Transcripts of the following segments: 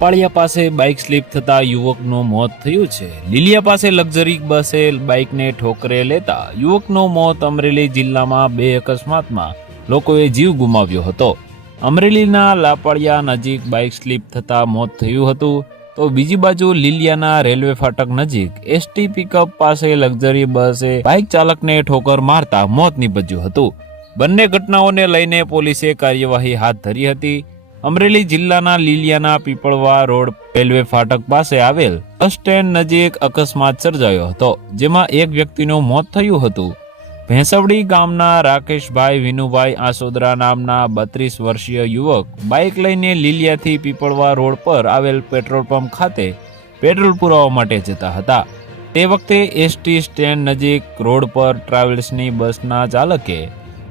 લાપાળિયા પાસે bike slip થતા યુવકનું મોત થયું છે। લીલિયા પાસે લક્ઝરી બસે બાઇકને ઠોકરે લેતા યુવકનું મોત। અમરેલી જિલ્લામાં બે અકસ્માતમાં લોકોએ જીવ ગુમાવ્યો હતો। અમરેલીના લાપાળિયા નજીક બાઇક સ્લીપ થતા મોત થયું હતું, તો બીજી બાજુ લીલિયાના રેલવે ફાટક નજીક એસટી પિકઅપ પાસે લક્ઝરી બસે બાઇક ચાલકને ઠોકર મારતા મોત નીપજ્યું હતું। બંને ઘટનાઓને લઈને પોલીસે કાર્યવાહી હાથ ધરી હતી। અમરેલી જિલ્લાના લીલિયાના પીપળવા રોડ રેલવે ફાટક પાસે આવેલ બસ સ્ટેન્ડ નજીક અકસ્માત સર્જાયો હતો, જેમાં એક વ્યક્તિનું મોત થયું હતું। ભેંસવડી ગામના રાકેશભાઈ વિનુભાઈ આસોદરા નામના 32 વર્ષીય યુવક બાઇક લઈને લીલિયાથી પીપળવા રોડ પર આવેલ પેટ્રોલ પંપ ખાતે પેટ્રોલ પુરાવવા માટે જતા હતા। તે વખતે એસટી સ્ટેન્ડ નજીક રોડ પર ટ્રાવેલ્સની બસના ચાલકે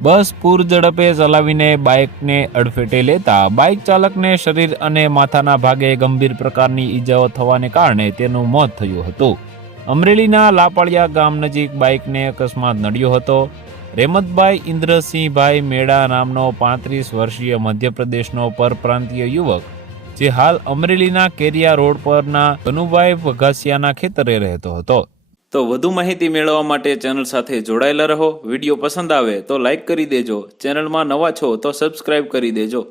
બસ પૂર ઝડપે ચલાવીને બાઇકને અડફેટે લેતા બાઇક ચાલકને શરીર અને માથાના ભાગે ગંભીર પ્રકારની ઈજાઓ થવાને કારણે તેનું મોત થયું હતું। અમરેલીના લાપાળિયા ગામ નજીક બાઇકને અકસ્માત નડ્યો હતો। રેમતભાઈ ઇન્દ્રસિંહભાઈ મેડા નામનો 35 વર્ષીય મધ્યપ્રદેશનો પરપ્રાંતીય યુવક, જે હાલ અમરેલીના કેરિયા રોડ પરના કનુભાઈ વઘાસિયાના ખેતરે રહેતો હતો। તો વધુ માહિતી મેળવવા માટે ચેનલ સાથે જોડાયેલા રહો। વિડીયો પસંદ આવે તો લાઈક કરી દેજો, ચેનલમાં નવા છો તો સબસ્ક્રાઇબ કરી દેજો।